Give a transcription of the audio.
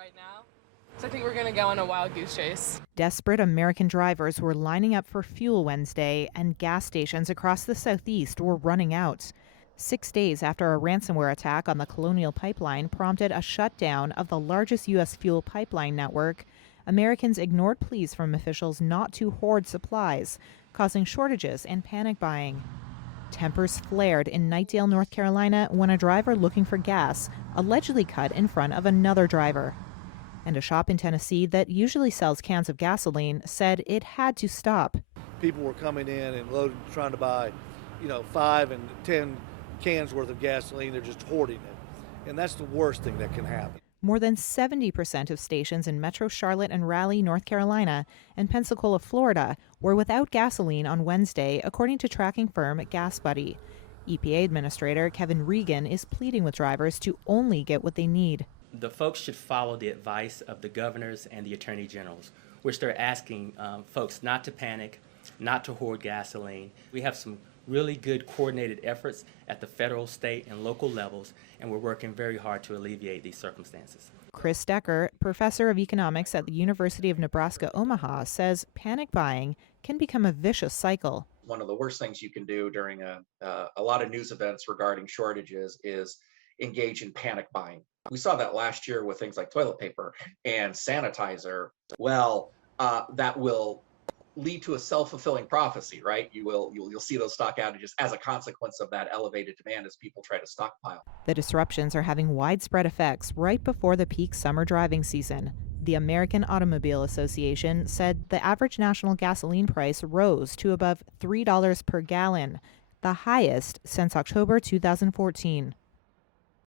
right now. So I think we're going to go on a wild goose chase. Desperate American drivers were lining up for fuel Wednesday, and gas stations across the Southeast were running out. 6 days after a ransomware attack on the Colonial Pipeline prompted a shutdown of the largest U.S. fuel pipeline network, Americans ignored pleas from officials not to hoard supplies, causing shortages and panic buying. Tempers flared in Knightdale, North Carolina, when a driver looking for gas allegedly cut in front of another driver. And a shop in Tennessee that usually sells cans of gasoline said it had to stop. People were coming in and loading, trying to buy, 5 and 10 cans worth of gasoline. They're just hoarding it. And that's the worst thing that can happen. More than 70% of stations in Metro Charlotte and Raleigh, North Carolina, and Pensacola, Florida, were without gasoline on Wednesday, according to tracking firm GasBuddy. EPA Administrator Kevin Regan is pleading with drivers to only get what they need. The folks should follow the advice of the governors and the attorney generals, which they're asking folks not to panic, not to hoard gasoline. We have some really good coordinated efforts at the federal, state, and local levels, and we're working very hard to alleviate these circumstances. Chris Decker, professor of economics at the University of Nebraska-Omaha, says panic buying can become a vicious cycle. One of the worst things you can do during a lot of news events regarding shortages is engage in panic buying. We saw that last year with things like toilet paper and sanitizer. Well, that will lead to a self-fulfilling prophecy, right? You'll see those stock outages as a consequence of that elevated demand as people try to stockpile. The disruptions are having widespread effects right before the peak summer driving season. The American Automobile Association said the average national gasoline price rose to above $3 per gallon, the highest since October 2014.